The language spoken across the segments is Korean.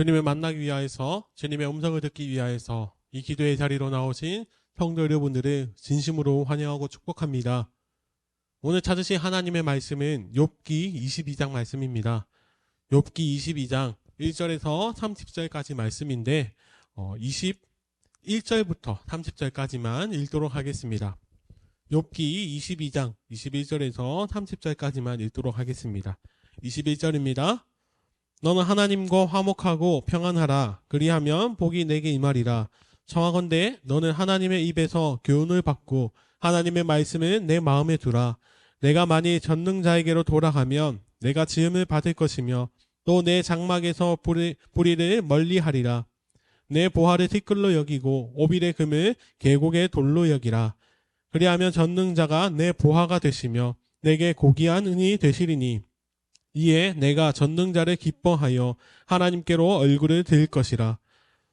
주님을 만나기 위하여서 주님의 음성을 듣기 위하여서 이 기도의 자리로 나오신 성도 여러분들을 진심으로 환영하고 축복합니다. 오늘 찾으신 하나님의 말씀은 욥기 22장 말씀입니다. 욥기 22장 1절에서 30절까지 말씀인데 21절부터 30절까지만 읽도록 하겠습니다. 욥기 22장 21절에서 30절까지만 읽도록 하겠습니다. 21절입니다. 너는 하나님과 화목하고 평안하라. 그리하면 복이 내게 임하리라. 청하건대 너는 하나님의 입에서 교훈을 받고 하나님의 말씀을 내 마음에 두라. 내가 만일 전능자에게로 돌아가면 내가 지음을 받을 것이며 또 내 장막에서 불의를 멀리하리라. 내 보화를 티끌로 여기고 오빌의 금을 계곡의 돌로 여기라. 그리하면 전능자가 내 보화가 되시며 내게 고귀한 은이 되시리니 이에 내가 전능자를 기뻐하여 하나님께로 얼굴을 들 것이라.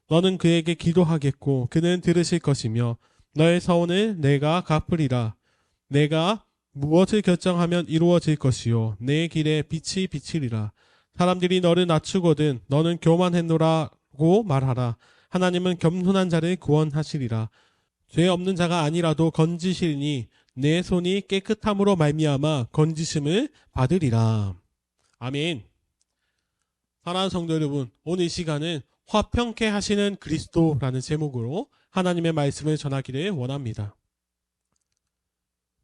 너는 그에게 기도하겠고 그는 들으실 것이며 너의 서원을 내가 갚으리라. 내가 무엇을 결정하면 이루어질 것이요 내 길에 빛이 비치리라. 사람들이 너를 낮추거든 너는 교만했노라고 말하라. 하나님은 겸손한 자를 구원하시리라. 죄 없는 자가 아니라도 건지시리니 내 손이 깨끗함으로 말미암아 건지심을 받으리라. 아멘. 사랑하는 성도 여러분, 오늘 이 시간은 화평케 하시는 그리스도라는 제목으로 하나님의 말씀을 전하기를 원합니다.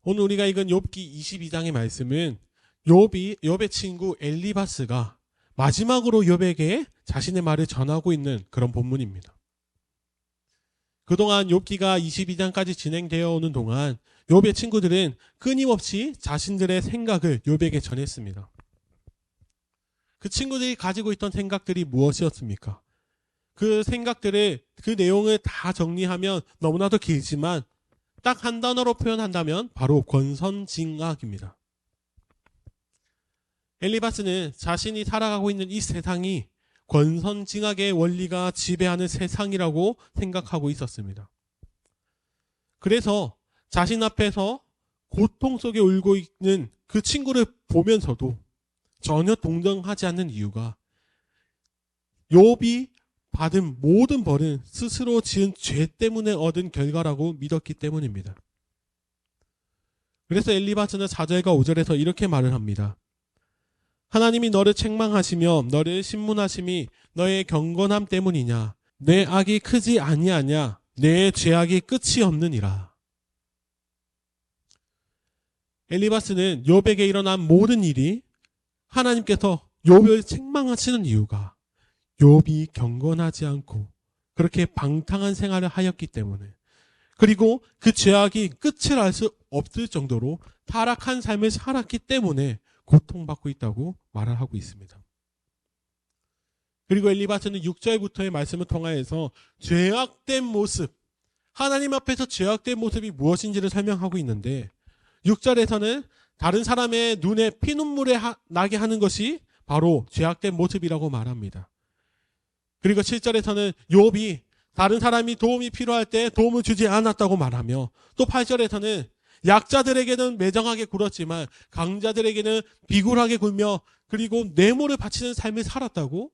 오늘 우리가 읽은 욥기 22장의 말씀은 욥의 친구 엘리바스가 마지막으로 욥에게 자신의 말을 전하고 있는 그런 본문입니다. 그동안 욥기가 22장까지 진행되어 오는 동안 욥의 친구들은 끊임없이 자신들의 생각을 욥에게 전했습니다. 그 친구들이 가지고 있던 생각들이 무엇이었습니까? 그 내용을 다 정리하면 너무나도 길지만 딱 한 단어로 표현한다면 바로 권선징악입니다. 엘리바스는 자신이 살아가고 있는 이 세상이 권선징악의 원리가 지배하는 세상이라고 생각하고 있었습니다. 그래서 자신 앞에서 고통 속에 울고 있는 그 친구를 보면서도 전혀 동정하지 않는 이유가 욥이 받은 모든 벌은 스스로 지은 죄 때문에 얻은 결과라고 믿었기 때문입니다. 그래서 엘리바스는 4절과 5절에서 이렇게 말을 합니다. 하나님이 너를 책망하시며 너를 신문하심이 너의 경건함 때문이냐? 내 악이 크지 아니하냐? 내 죄악이 끝이 없느니라. 엘리바스는 욥에게 일어난 모든 일이 하나님께서 욥을 책망하시는 이유가 욥이 경건하지 않고 그렇게 방탕한 생활을 하였기 때문에, 그리고 그 죄악이 끝을 알 수 없을 정도로 타락한 삶을 살았기 때문에 고통받고 있다고 말을 하고 있습니다. 그리고 엘리바스는 6절부터의 말씀을 통하여서 죄악된 모습, 하나님 앞에서 죄악된 모습이 무엇인지를 설명하고 있는데 6절에서는 다른 사람의 눈에 피눈물이 나게 하는 것이 바로 죄악된 모습이라고 말합니다. 그리고 7절에서는 욥이 다른 사람이 도움이 필요할 때 도움을 주지 않았다고 말하며, 또 8절에서는 약자들에게는 매정하게 굴었지만 강자들에게는 비굴하게 굴며 그리고 뇌물을 바치는 삶을 살았다고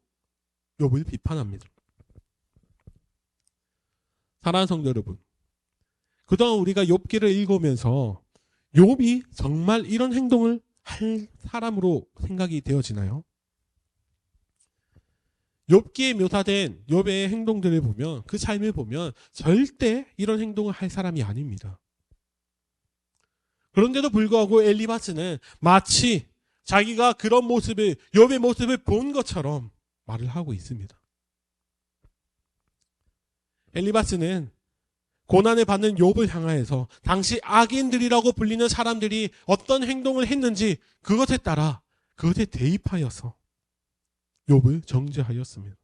욥을 비판합니다. 사랑하는 성도 여러분, 그동안 우리가 욥기를 읽으면서 욥이 정말 이런 행동을 할 사람으로 생각이 되어지나요? 욥기에 묘사된 욥의 행동들을 보면, 그 삶을 보면 절대 이런 행동을 할 사람이 아닙니다. 그런데도 불구하고 엘리바스는 마치 자기가 그런 모습을, 욥의 모습을 본 것처럼 말을 하고 있습니다. 엘리바스는 고난을 받는 욥을 향하여서 당시 악인들이라고 불리는 사람들이 어떤 행동을 했는지 그것에 따라 그것에 대입하여서 욥을 정죄하였습니다.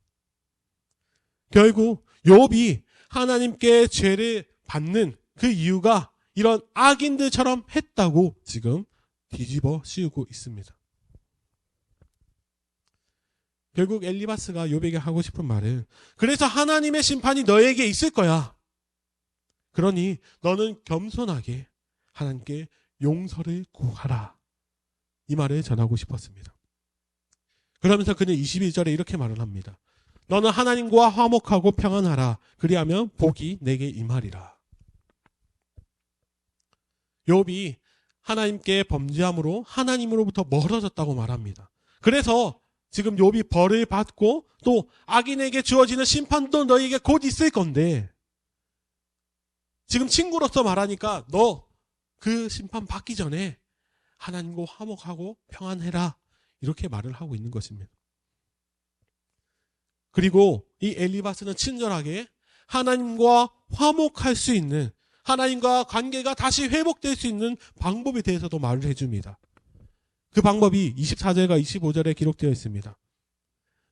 결국 욥이 하나님께 죄를 받는 그 이유가 이런 악인들처럼 했다고 지금 뒤집어 씌우고 있습니다. 결국 엘리바스가 욥에게 하고 싶은 말은, 그래서 하나님의 심판이 너에게 있을 거야. 그러니 너는 겸손하게 하나님께 용서를 구하라. 이 말을 전하고 싶었습니다. 그러면서 그는 21절에 이렇게 말을 합니다. 너는 하나님과 화목하고 평안하라. 그리하면 복이 내게 임하리라. 욥이 하나님께 범죄함으로 하나님으로부터 멀어졌다고 말합니다. 그래서 지금 욥이 벌을 받고 또 악인에게 주어지는 심판도 너에게 곧 있을 건데 지금 친구로서 말하니까 너 그 심판 받기 전에 하나님과 화목하고 평안해라. 이렇게 말을 하고 있는 것입니다. 그리고 이 엘리바스는 친절하게 하나님과 화목할 수 있는, 하나님과 관계가 다시 회복될 수 있는 방법에 대해서도 말을 해줍니다. 그 방법이 24절과 25절에 기록되어 있습니다.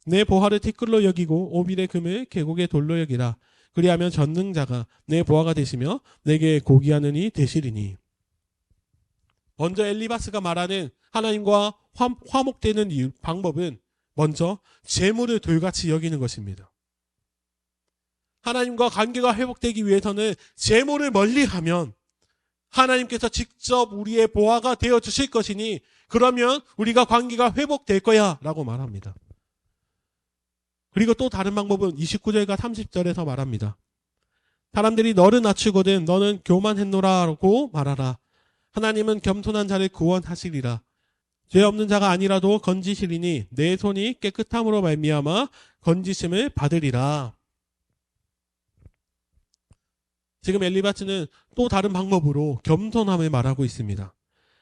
내 보화를 티끌로 여기고 오빌의 금을 계곡의 돌로 여기라. 그리하면 전능자가 내 보화가 되시며 내게 고귀하는 이 되시리니. 먼저 엘리바스가 말하는 하나님과 화목되는 방법은 먼저 재물을 돌같이 여기는 것입니다. 하나님과 관계가 회복되기 위해서는 재물을 멀리하면 하나님께서 직접 우리의 보화가 되어 주실 것이니 그러면 우리가 관계가 회복될 거야 라고 말합니다. 그리고 또 다른 방법은 29절과 30절에서 말합니다. 사람들이 너를 낮추거든 너는 교만했노라고 말하라. 하나님은 겸손한 자를 구원하시리라. 죄 없는 자가 아니라도 건지시리니 내 손이 깨끗함으로 말미암아 건지심을 받으리라. 지금 엘리바스는 또 다른 방법으로 겸손함을 말하고 있습니다.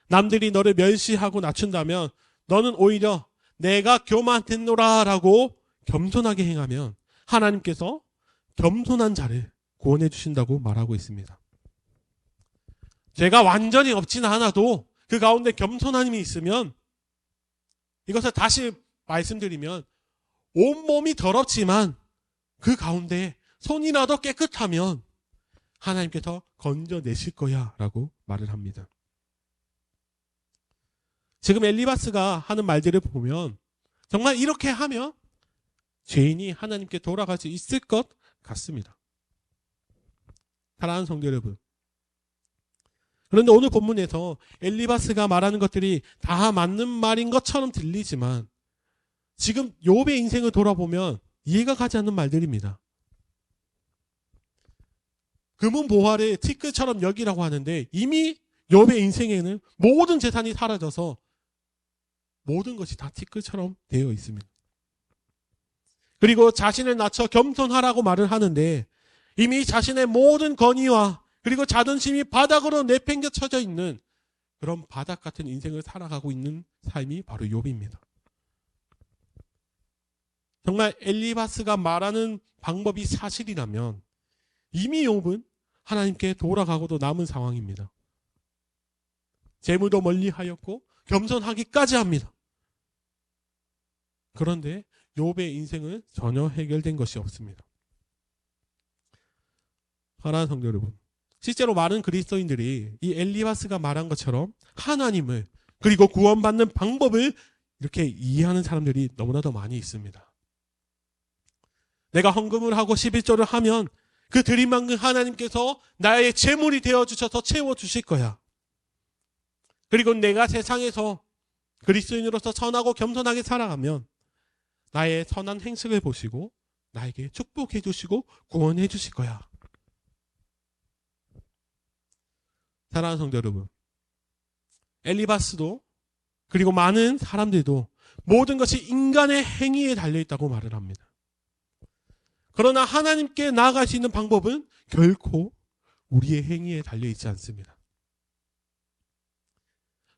남들이 너를 멸시하고 낮춘다면 너는 오히려 내가 교만했노라 라고 겸손하게 행하면 하나님께서 겸손한 자를 구원해 주신다고 말하고 있습니다. 죄가 완전히 없지는 않아도 그 가운데 겸손함이 있으면, 이것을 다시 말씀드리면 온몸이 더럽지만 그 가운데 손이라도 깨끗하면 하나님께서 건져내실 거야 라고 말을 합니다. 지금 엘리바스가 하는 말들을 보면 정말 이렇게 하면 죄인이 하나님께 돌아갈 수 있을 것 같습니다. 사랑하는 성도 여러분, 그런데 오늘 본문에서 엘리바스가 말하는 것들이 다 맞는 말인 것처럼 들리지만 지금 욥의 인생을 돌아보면 이해가 가지 않는 말들입니다. 금은 보화를 티끌처럼 여기라고 하는데 이미 욥의 인생에는 모든 재산이 사라져서 모든 것이 다 티끌처럼 되어 있습니다. 그리고 자신을 낮춰 겸손하라고 말을 하는데 이미 자신의 모든 권위와 그리고 자존심이 바닥으로 내팽개쳐져 있는 그런 바닥 같은 인생을 살아가고 있는 삶이 바로 욥입니다. 정말 엘리바스가 말하는 방법이 사실이라면 이미 욥은 하나님께 돌아가고도 남은 상황입니다. 재물도 멀리하였고 겸손하기까지 합니다. 그런데 욥의 인생은 전혀 해결된 것이 없습니다. 사랑하는 성도 여러분, 실제로 많은 그리스도인들이 이 엘리바스가 말한 것처럼 하나님을 그리고 구원받는 방법을 이렇게 이해하는 사람들이 너무나도 많이 있습니다. 내가 헌금을 하고 11조를 하면 그 드린 만큼 하나님께서 나의 재물이 되어주셔서 채워주실 거야. 그리고 내가 세상에서 그리스도인으로서 선하고 겸손하게 살아가면 나의 선한 행색을 보시고 나에게 축복해 주시고 구원해 주실 거야. 사랑하는 성도 여러분, 엘리바스도 그리고 많은 사람들도 모든 것이 인간의 행위에 달려있다고 말을 합니다. 그러나 하나님께 나아갈 수 있는 방법은 결코 우리의 행위에 달려있지 않습니다.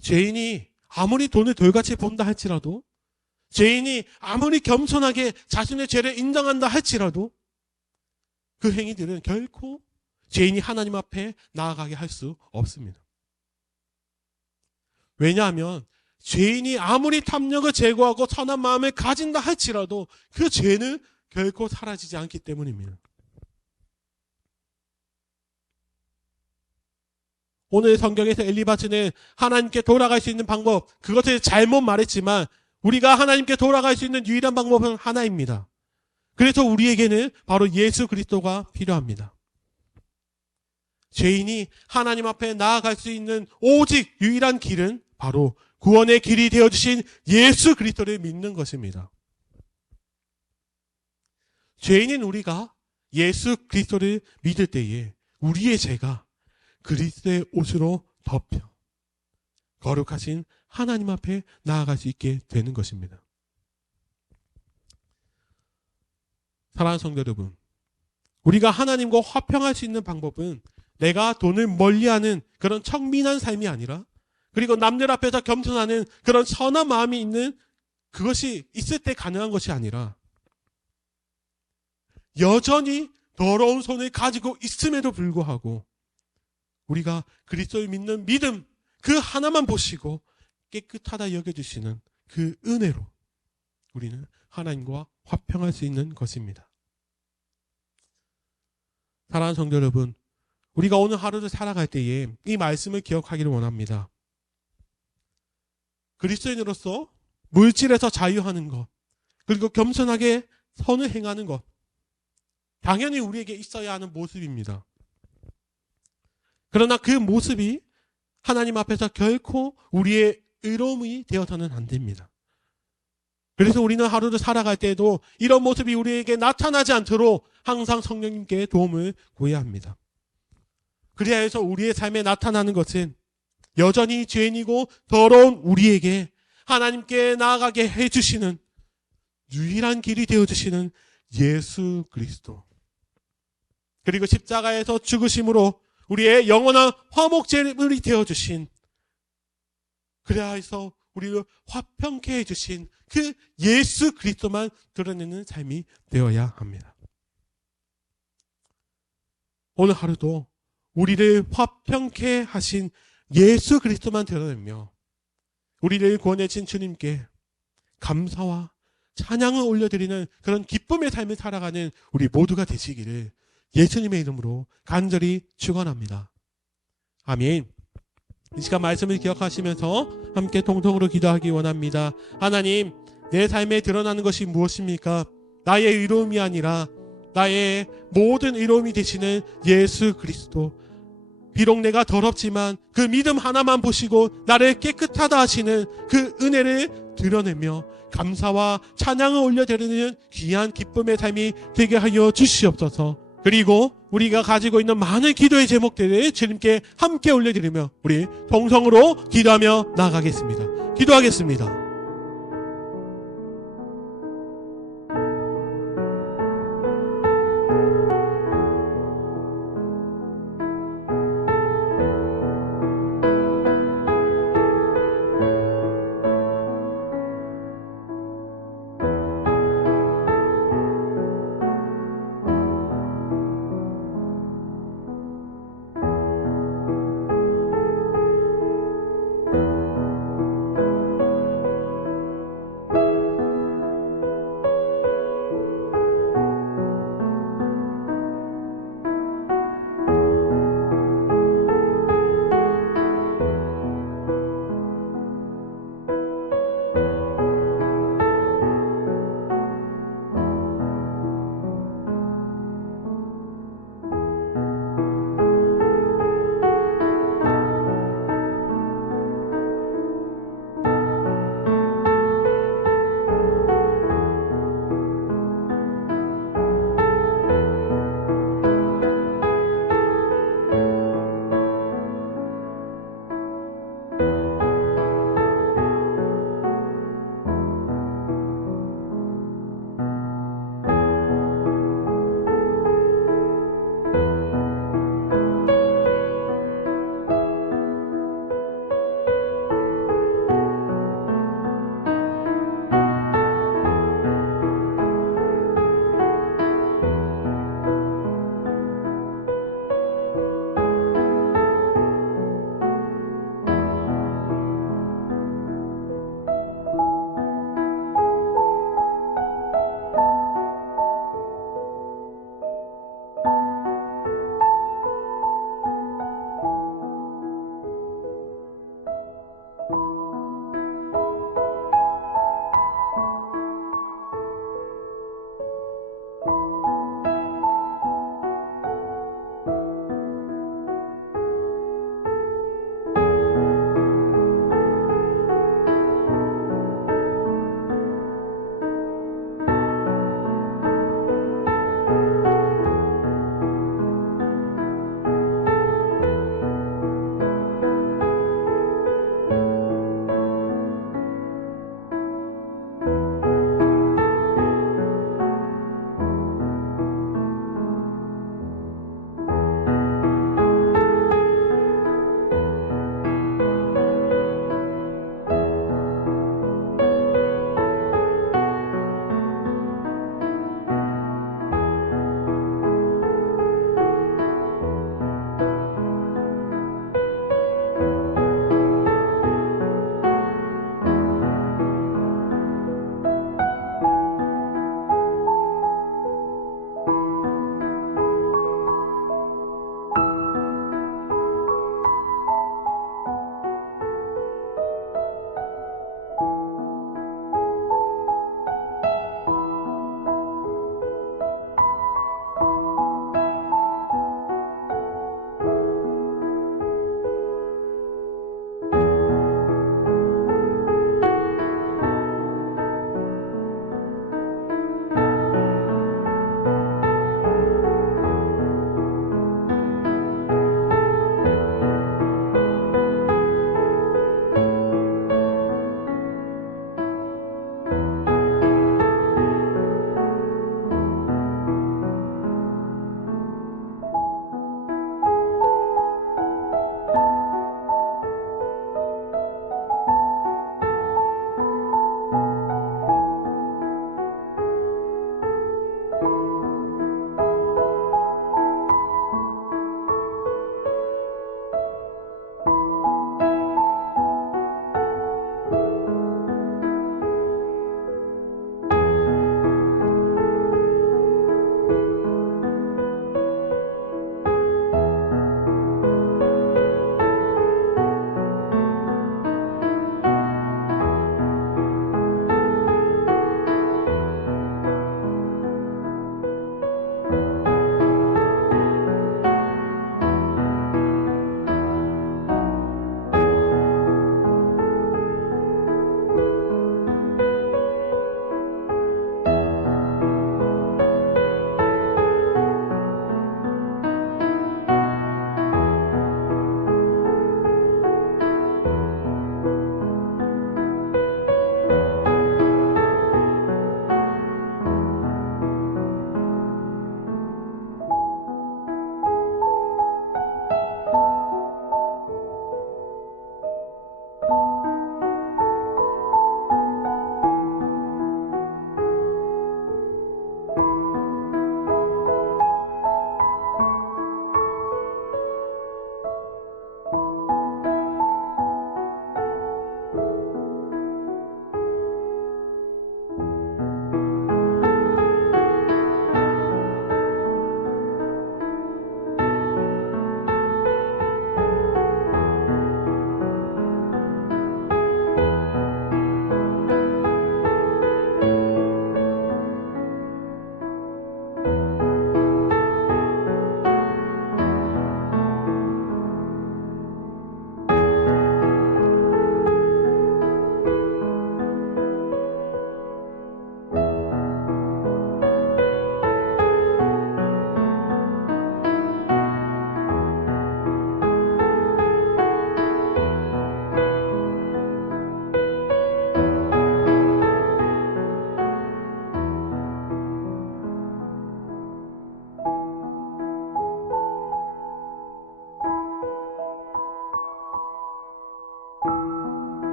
죄인이 아무리 돈을 돌같이 본다 할지라도, 죄인이 아무리 겸손하게 자신의 죄를 인정한다 할지라도 그 행위들은 결코 죄인이 하나님 앞에 나아가게 할 수 없습니다. 왜냐하면 죄인이 아무리 탐욕을 제거하고 선한 마음을 가진다 할지라도 그 죄는 결코 사라지지 않기 때문입니다. 오늘 성경에서 엘리바스는 하나님께 돌아갈 수 있는 방법, 그것을 잘못 말했지만 우리가 하나님께 돌아갈 수 있는 유일한 방법은 하나입니다. 그래서 우리에게는 바로 예수 그리스도가 필요합니다. 죄인이 하나님 앞에 나아갈 수 있는 오직 유일한 길은 바로 구원의 길이 되어주신 예수 그리스도를 믿는 것입니다. 죄인인 우리가 예수 그리스도를 믿을 때에 우리의 죄가 그리스도의 옷으로 덮여 거룩하신 하나님 앞에 나아갈 수 있게 되는 것입니다. 사랑하는 성도 여러분, 우리가 하나님과 화평할 수 있는 방법은 내가 돈을 멀리하는 그런 청민한 삶이 아니라, 그리고 남들 앞에서 겸손하는 그런 선한 마음이 있는 그것이 있을 때 가능한 것이 아니라, 여전히 더러운 손을 가지고 있음에도 불구하고 우리가 그리스도를 믿는 믿음 그 하나만 보시고 깨끗하다 여겨주시는 그 은혜로 우리는 하나님과 화평할 수 있는 것입니다. 사랑하는 성도 여러분, 우리가 오늘 하루를 살아갈 때에 이 말씀을 기억하기를 원합니다. 그리스도인으로서 물질에서 자유하는 것, 그리고 겸손하게 선을 행하는 것, 당연히 우리에게 있어야 하는 모습입니다. 그러나 그 모습이 하나님 앞에서 결코 우리의 의로움이 되어서는 안 됩니다. 그래서 우리는 하루를 살아갈 때에도 이런 모습이 우리에게 나타나지 않도록 항상 성령님께 도움을 구해야 합니다. 그래야 해서 우리의 삶에 나타나는 것은 여전히 죄인이고 더러운 우리에게 하나님께 나아가게 해주시는 유일한 길이 되어주시는 예수 그리스도, 그리고 십자가에서 죽으심으로 우리의 영원한 화목제물이 되어주신, 그래야 해서 우리를 화평케 해주신 그 예수 그리스도만 드러내는 삶이 되어야 합니다. 오늘 하루도 우리를 화평케 하신 예수 그리스도만 드러내며 우리를 구원해주신 주님께 감사와 찬양을 올려드리는 그런 기쁨의 삶을 살아가는 우리 모두가 되시기를 예수님의 이름으로 간절히 축원합니다. 아멘. 이 시간 말씀을 기억하시면서 함께 통성으로 기도하기 원합니다. 하나님, 내 삶에 드러나는 것이 무엇입니까? 나의 의로움이 아니라 나의 모든 의로움이 되시는 예수 그리스도. 비록 내가 더럽지만 그 믿음 하나만 보시고 나를 깨끗하다 하시는 그 은혜를 드러내며 감사와 찬양을 올려드리는 귀한 기쁨의 삶이 되게 하여 주시옵소서. 그리고 우리가 가지고 있는 많은 기도의 제목들을 주님께 함께 올려드리며 우리 동성으로 기도하며 나아가겠습니다. 기도하겠습니다.